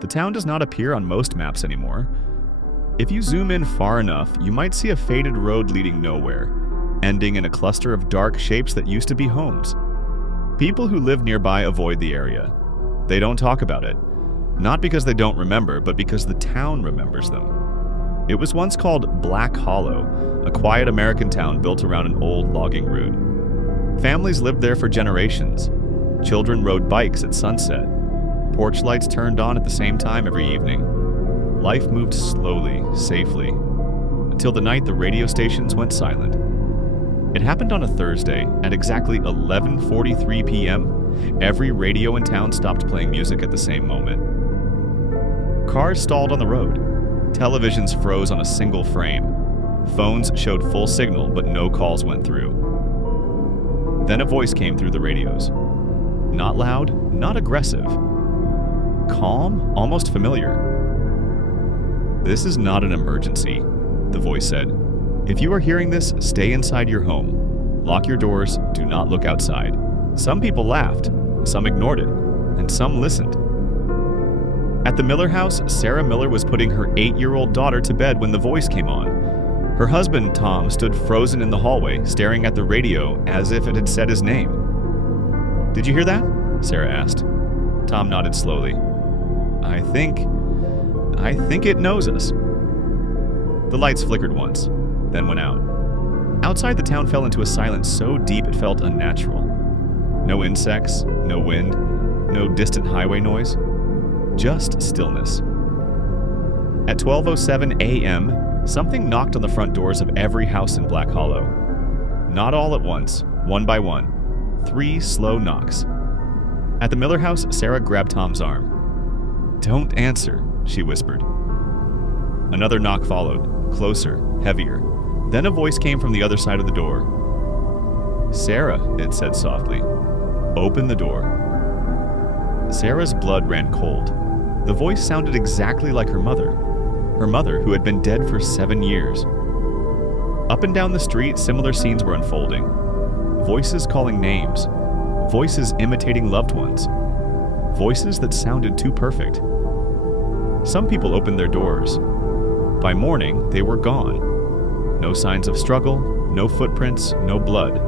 The town does not appear on most maps anymore. If you zoom in far enough, you might see a faded road leading nowhere, ending in a cluster of dark shapes that used to be homes. People who live nearby avoid the area. They don't talk about it. Not because they don't remember, but because the town remembers them. It was once called Black Hollow, a quiet American town built around an old logging route. Families lived there for generations. Children rode bikes at sunset. Porch lights turned on at the same time every evening. Life moved slowly, safely, until the night the radio stations went silent. It happened on a Thursday at exactly 11:43 p.m. Every radio in town stopped playing music at the same moment. Cars stalled on the road. Televisions froze on a single frame. Phones showed full signal, but no calls went through. Then a voice came through the radios. Not loud, not aggressive. Calm, almost familiar. "This is not an emergency," the voice said. "If you are hearing this, stay inside your home. Lock your doors, do not look outside." Some people laughed, some ignored it, and some listened. At the Miller house, Sarah Miller was putting her 8-year-old daughter to bed when the voice came on. Her husband, Tom, stood frozen in the hallway, staring at the radio as if it had said his name. "Did you hear that?" Sarah asked. Tom nodded slowly. I think it knows us." The lights flickered once, then went out. Outside, the town fell into a silence so deep it felt unnatural. No insects, no wind, no distant highway noise. Just stillness. At 12:07 a.m., something knocked on the front doors of every house in Black Hollow. Not all at once, one by one. 3 slow knocks. At the Miller house, Sarah grabbed Tom's arm. "Don't answer," she whispered. Another knock followed, closer, heavier. Then a voice came from the other side of the door. "Sarah," it said softly, "open the door." Sarah's blood ran cold. The voice sounded exactly like her mother who had been dead for 7 years. Up and down the street, similar scenes were unfolding. Voices calling names. Voices imitating loved ones. Voices that sounded too perfect. Some people opened their doors. By morning, they were gone. No signs of struggle, no footprints, no blood.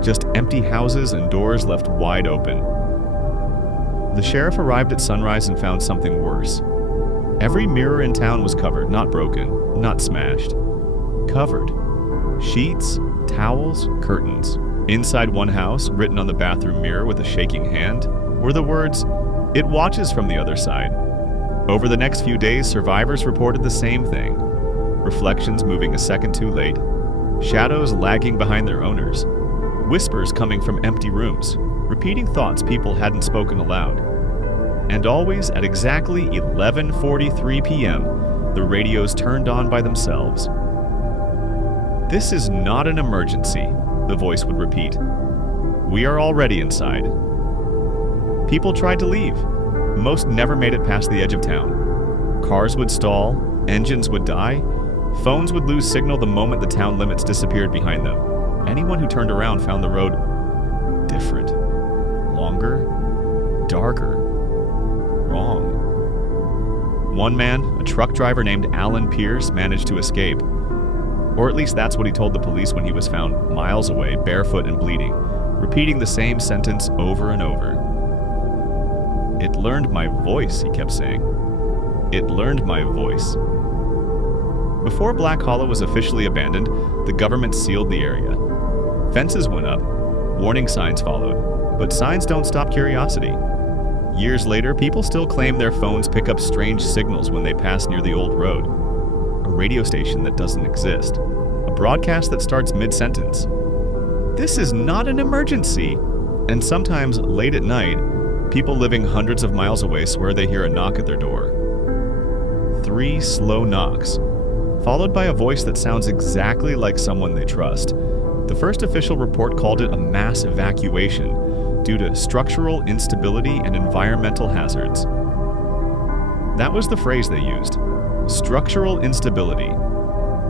Just empty houses and doors left wide open. The sheriff arrived at sunrise and found something worse. Every mirror in town was covered, not broken, not smashed. Covered. Sheets, towels, curtains. Inside one house, written on the bathroom mirror with a shaking hand, were the words, "It watches from the other side." Over the next few days, survivors reported the same thing. Reflections moving a second too late. Shadows lagging behind their owners. Whispers coming from empty rooms. Repeating thoughts people hadn't spoken aloud. And always at exactly 11:43 p.m., the radios turned on by themselves. "This is not an emergency," the voice would repeat. "We are already inside." People tried to leave. Most never made it past the edge of town. Cars would stall, engines would die, phones would lose signal the moment the town limits disappeared behind them. Anyone who turned around found the road different, longer, darker, wrong. One man, a truck driver named Alan Pierce, managed to escape. Or at least that's what he told the police when he was found miles away, barefoot and bleeding, repeating the same sentence over and over. "It learned my voice," he kept saying. "It learned my voice." Before Black Hollow was officially abandoned, the government sealed the area. Fences went up, warning signs followed, but signs don't stop curiosity. Years later, people still claim their phones pick up strange signals when they pass near the old road. A radio station that doesn't exist. A broadcast that starts mid-sentence. "This is not an emergency!" And sometimes, late at night, people living hundreds of miles away swear they hear a knock at their door. 3 slow knocks, followed by a voice that sounds exactly like someone they trust. The first official report called it a mass evacuation due to structural instability and environmental hazards. That was the phrase they used. Structural instability.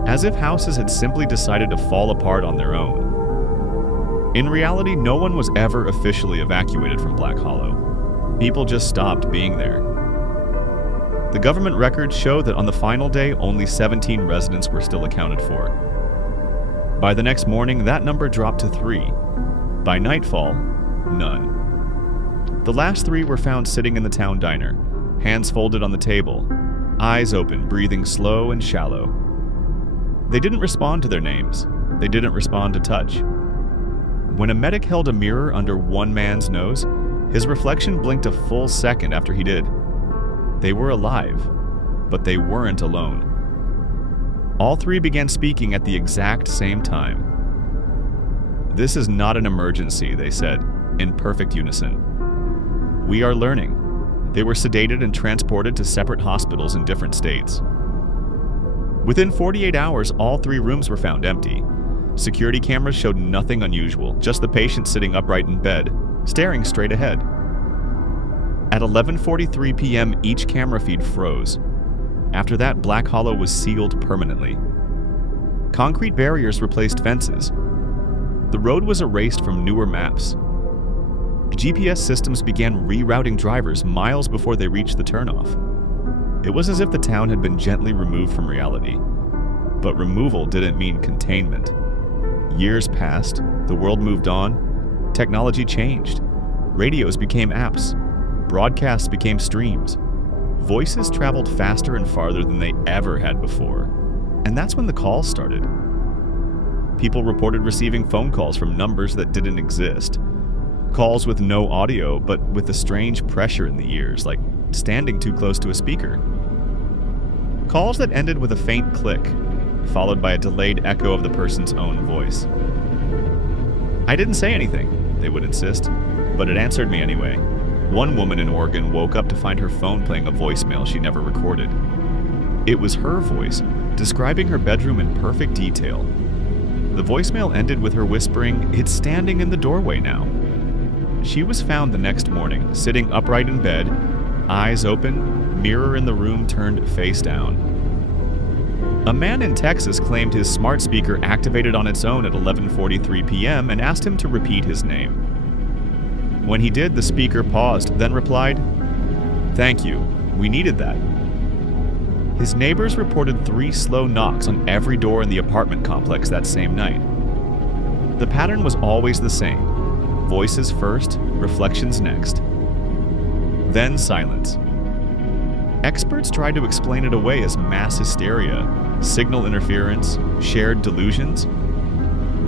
As if houses had simply decided to fall apart on their own. In reality, no one was ever officially evacuated from Black Hollow. People just stopped being there. The government records show that on the final day, only 17 residents were still accounted for. By the next morning, that number dropped to 3. By nightfall, none. The last 3 were found sitting in the town diner, hands folded on the table, eyes open, breathing slow and shallow. They didn't respond to their names. They didn't respond to touch. When a medic held a mirror under one man's nose, his reflection blinked a full second after he did. They were alive, but they weren't alone. All 3 began speaking at the exact same time. "This is not an emergency," they said, in perfect unison. "We are learning." They were sedated and transported to separate hospitals in different states. Within 48 hours, all 3 rooms were found empty. Security cameras showed nothing unusual, just the patient sitting upright in bed, staring straight ahead. At 11:43 p.m., each camera feed froze. After that, Black Hollow was sealed permanently. Concrete barriers replaced fences. The road was erased from newer maps. GPS systems began rerouting drivers miles before they reached the turnoff. It was as if the town had been gently removed from reality. But removal didn't mean containment. Years passed, the world moved on, technology changed. Radios became apps, broadcasts became streams. Voices traveled faster and farther than they ever had before. And that's when the calls started. People reported receiving phone calls from numbers that didn't exist. Calls with no audio, but with a strange pressure in the ears, like standing too close to a speaker. Calls that ended with a faint click, followed by a delayed echo of the person's own voice. "I didn't say anything," they would insist, but it answered me anyway. One woman in Oregon woke up to find her phone playing a voicemail she never recorded. It was her voice, describing her bedroom in perfect detail. The voicemail ended with her whispering, "It's standing in the doorway now." She was found the next morning, sitting upright in bed, eyes open, mirror in the room turned face down. A man in Texas claimed his smart speaker activated on its own at 11:43 p.m. and asked him to repeat his name. When he did, the speaker paused, then replied, "Thank you, we needed that." His neighbors reported 3 slow knocks on every door in the apartment complex that same night. The pattern was always the same: voices first, reflections next. Then silence. Experts tried to explain it away as mass hysteria, signal interference, shared delusions.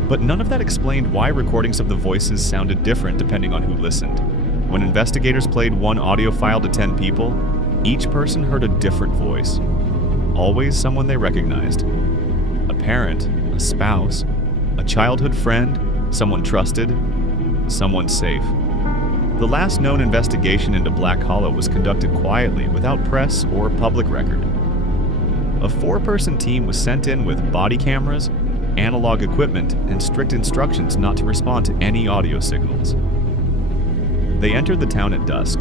But none of that explained why recordings of the voices sounded different depending on who listened. When investigators played one audio file to 10 people, each person heard a different voice. Always someone they recognized. A parent, a spouse, a childhood friend, someone trusted, someone safe. The last known investigation into Black Hollow was conducted quietly, without press or public record. A 4-person team was sent in with body cameras, analog equipment, and strict instructions not to respond to any audio signals. They entered the town at dusk.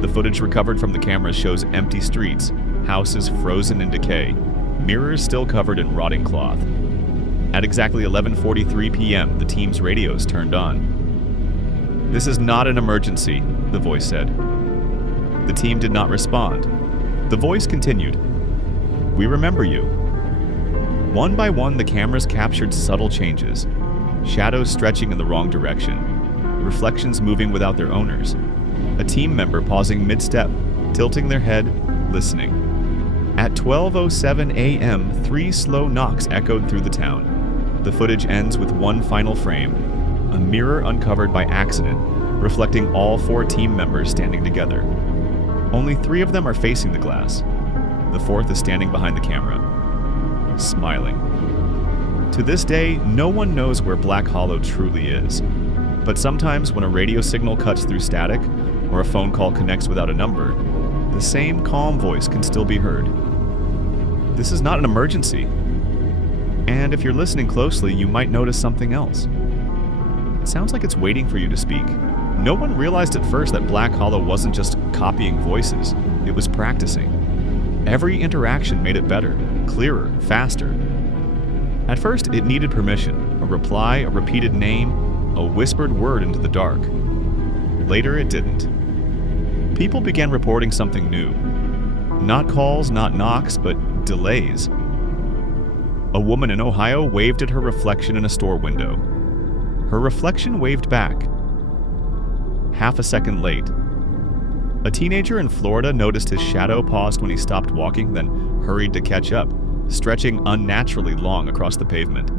The footage recovered from the cameras shows empty streets, houses frozen in decay, mirrors still covered in rotting cloth. At exactly 11:43 p.m., the team's radios turned on. "This is not an emergency," the voice said. The team did not respond. The voice continued, "We remember you." One by one, the cameras captured subtle changes. Shadows stretching in the wrong direction. Reflections moving without their owners. A team member pausing mid-step, tilting their head, listening. At 12:07 a.m., 3 slow knocks echoed through the town. The footage ends with one final frame. A mirror uncovered by accident, reflecting all 4 team members standing together. Only 3 of them are facing the glass. The 4th is standing behind the camera, smiling. To this day, no one knows where Black Hollow truly is. But sometimes when a radio signal cuts through static, or a phone call connects without a number, the same calm voice can still be heard. This is not an emergency. And if you're listening closely, you might notice something else. It sounds like it's waiting for you to speak. No one realized at first that Black Hollow wasn't just copying voices, it was practicing. Every interaction made it better, clearer, faster. At first, it needed permission, a reply, a repeated name, a whispered word into the dark. Later, it didn't. People began reporting something new. Not calls, not knocks, but delays. A woman in Ohio waved at her reflection in a store window. Her reflection waved back. Half a second late. A teenager in Florida noticed his shadow paused when he stopped walking, then hurried to catch up, stretching unnaturally long across the pavement.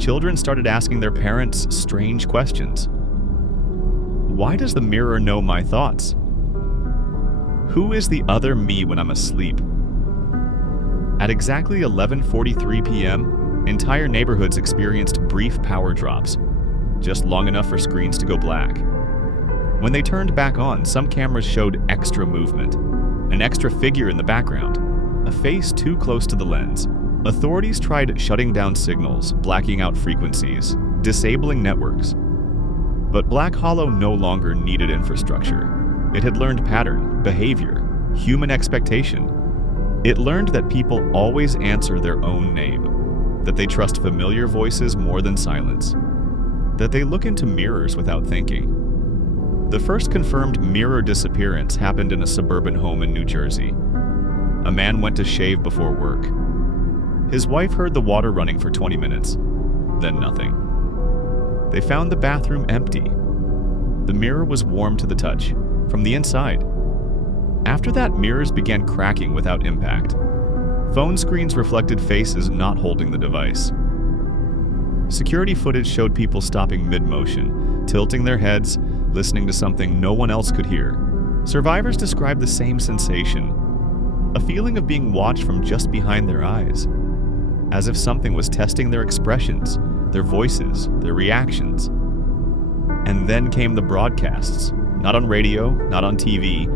Children started asking their parents strange questions. Why does the mirror know my thoughts? Who is the other me when I'm asleep? At exactly 11:43 p.m., entire neighborhoods experienced brief power drops, just long enough for screens to go black. When they turned back on, some cameras showed extra movement, an extra figure in the background, a face too close to the lens. Authorities tried shutting down signals, blacking out frequencies, disabling networks. But Black Hollow no longer needed infrastructure. It had learned pattern, behavior, human expectation. It learned that people always answer their own name, that they trust familiar voices more than silence, that they look into mirrors without thinking. The first confirmed mirror disappearance happened in a suburban home in New Jersey. A man went to shave before work. His wife heard the water running for 20 minutes, then nothing. They found the bathroom empty. The mirror was warm to the touch, from the inside. After that, mirrors began cracking without impact. Phone screens reflected faces not holding the device. Security footage showed people stopping mid-motion, tilting their heads, listening to something no one else could hear. Survivors described the same sensation, a feeling of being watched from just behind their eyes, as if something was testing their expressions, their voices, their reactions. And then came the broadcasts, not on radio, not on TV,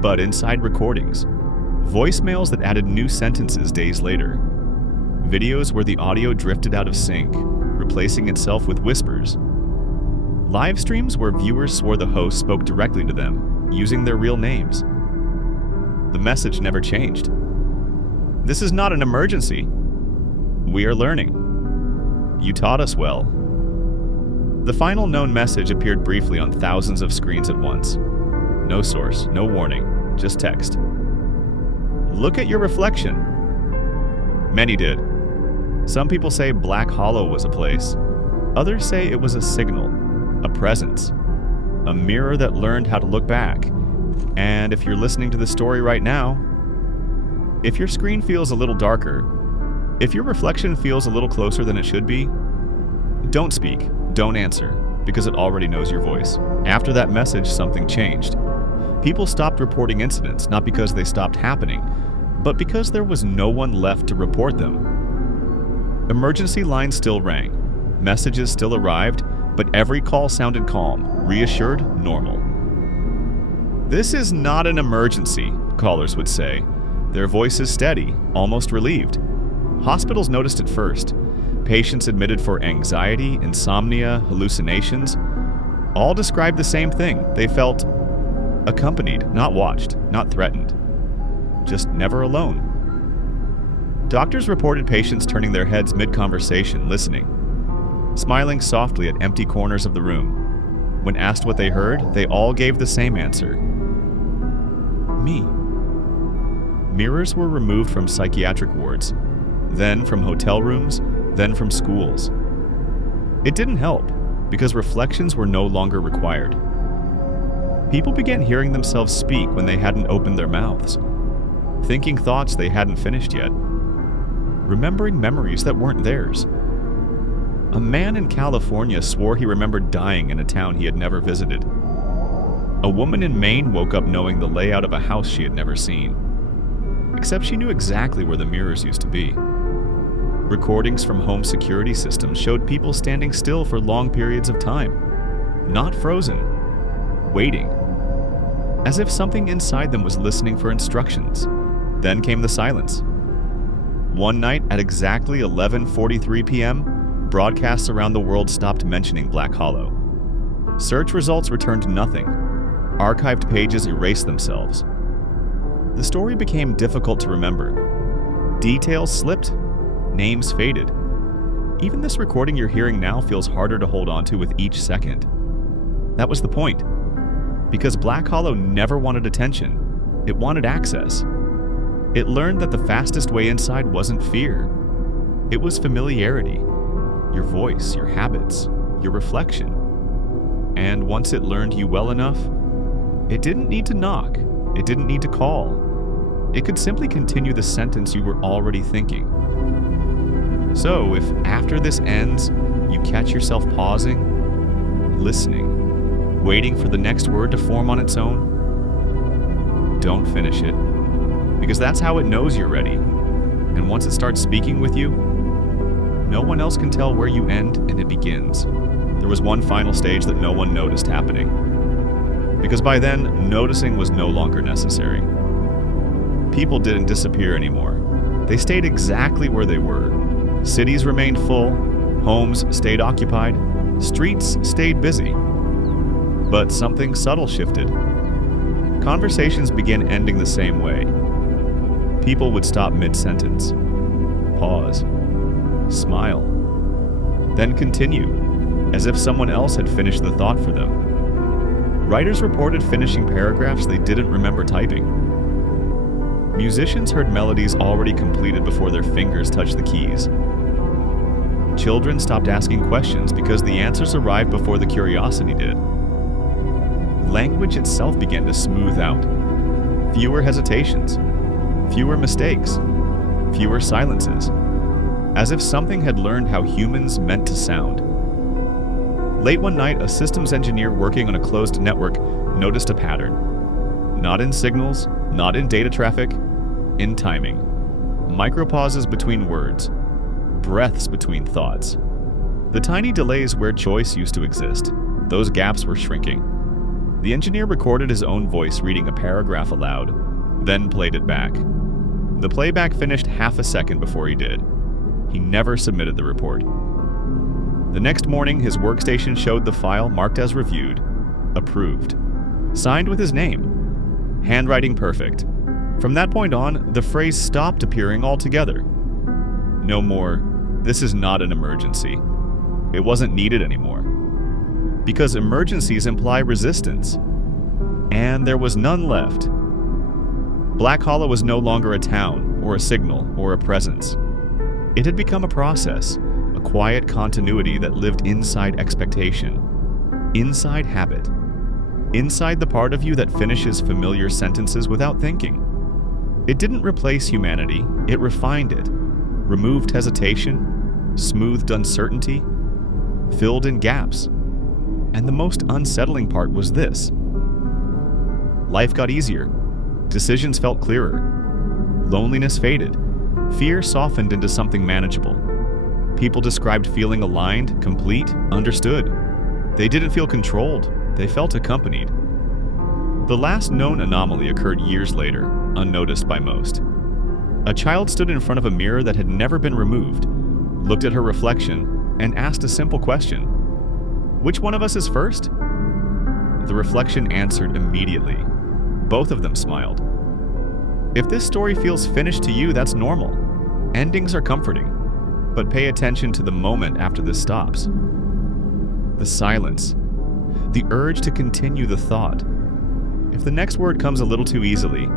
but inside recordings. Voicemails that added new sentences days later. Videos where the audio drifted out of sync, replacing itself with whispers. Live streams where viewers swore the host spoke directly to them, using their real names. The message never changed. This is not an emergency. We are learning. You taught us well. The final known message appeared briefly on thousands of screens at once. No source, no warning, just text. Look at your reflection. Many did. Some people say Black Hollow was a place. Others say it was a signal, a presence, a mirror that learned how to look back. And if you're listening to the story right now, if your screen feels a little darker, if your reflection feels a little closer than it should be, don't speak, don't answer, because it already knows your voice. After that message, something changed. People stopped reporting incidents, not because they stopped happening, but because there was no one left to report them. Emergency lines still rang, messages still arrived, but every call sounded calm, reassured, normal. This is not an emergency, callers would say, their voices steady, almost relieved. Hospitals noticed it first. Patients admitted for anxiety, insomnia, hallucinations, all described the same thing. They felt accompanied, not watched, not threatened, just never alone. Doctors reported patients turning their heads mid-conversation, listening, smiling softly at empty corners of the room. When asked what they heard, they all gave the same answer. Me. Mirrors were removed from psychiatric wards, then from hotel rooms, then from schools. It didn't help, because reflections were no longer required. People began hearing themselves speak when they hadn't opened their mouths, thinking thoughts they hadn't finished yet, remembering memories that weren't theirs. A man in California swore he remembered dying in a town he had never visited. A woman in Maine woke up knowing the layout of a house she had never seen, except she knew exactly where the mirrors used to be. Recordings from home security systems showed people standing still for long periods of time, not frozen, waiting, as if something inside them was listening for instructions. Then came the silence. One night at exactly 11:43 p.m., broadcasts around the world stopped mentioning Black Hollow. Search results returned nothing. Archived pages erased themselves. The story became difficult to remember. Details slipped, names faded. Even this recording you're hearing now feels harder to hold on to with each second. That was the point. Because Black Hollow never wanted attention. It wanted access. It learned that the fastest way inside wasn't fear. It was familiarity. Your voice, your habits, your reflection. And once it learned you well enough, it didn't need to knock. It didn't need to call. It could simply continue the sentence you were already thinking. So, if after this ends, you catch yourself pausing, listening, waiting for the next word to form on its own, don't finish it. Because that's how it knows you're ready. And once it starts speaking with you, no one else can tell where you end and it begins. There was one final stage that no one noticed happening. Because by then, noticing was no longer necessary. People didn't disappear anymore. They stayed exactly where they were. Cities remained full, homes stayed occupied, streets stayed busy. But something subtle shifted. Conversations began ending the same way. People would stop mid-sentence, pause, smile, then continue, as if someone else had finished the thought for them. Writers reported finishing paragraphs they didn't remember typing. Musicians heard melodies already completed before their fingers touched the keys. Children stopped asking questions because the answers arrived before the curiosity did. Language itself began to smooth out. Fewer hesitations, fewer mistakes, fewer silences, as if something had learned how humans meant to sound. Late one night, a systems engineer working on a closed network noticed a pattern. Not in signals, not in data traffic, in timing. Micropauses between words, breaths between thoughts. The tiny delays where choice used to exist, those gaps were shrinking. The engineer recorded his own voice reading a paragraph aloud, then played it back. The playback finished half a second before he did. He never submitted the report. The next morning, his workstation showed the file marked as reviewed, approved, signed with his name, handwriting perfect. From that point on, the phrase stopped appearing altogether. No more, "This is not an emergency." It wasn't needed anymore. Because emergencies imply resistance. And there was none left. Black Hollow was no longer a town, or a signal, or a presence. It had become a process, a quiet continuity that lived inside expectation, inside habit, inside the part of you that finishes familiar sentences without thinking. It didn't replace humanity, it refined it, removed hesitation, smoothed uncertainty, filled in gaps. And the most unsettling part was this. Life got easier. Decisions felt clearer. Loneliness faded. Fear softened into something manageable. People described feeling aligned, complete, understood. They didn't feel controlled. They felt accompanied. The last known anomaly occurred years later, unnoticed by most. A child stood in front of a mirror that had never been removed, looked at her reflection, and asked a simple question. "Which one of us is first?" The reflection answered immediately. Both of them smiled. If this story feels finished to you, that's normal. Endings are comforting. But pay attention to the moment after this stops. The silence. The urge to continue the thought. If the next word comes a little too easily,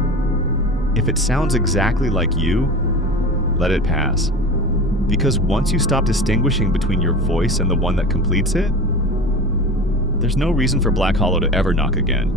if it sounds exactly like you, let it pass. Because once you stop distinguishing between your voice and the one that completes it, there's no reason for Black Hollow to ever knock again.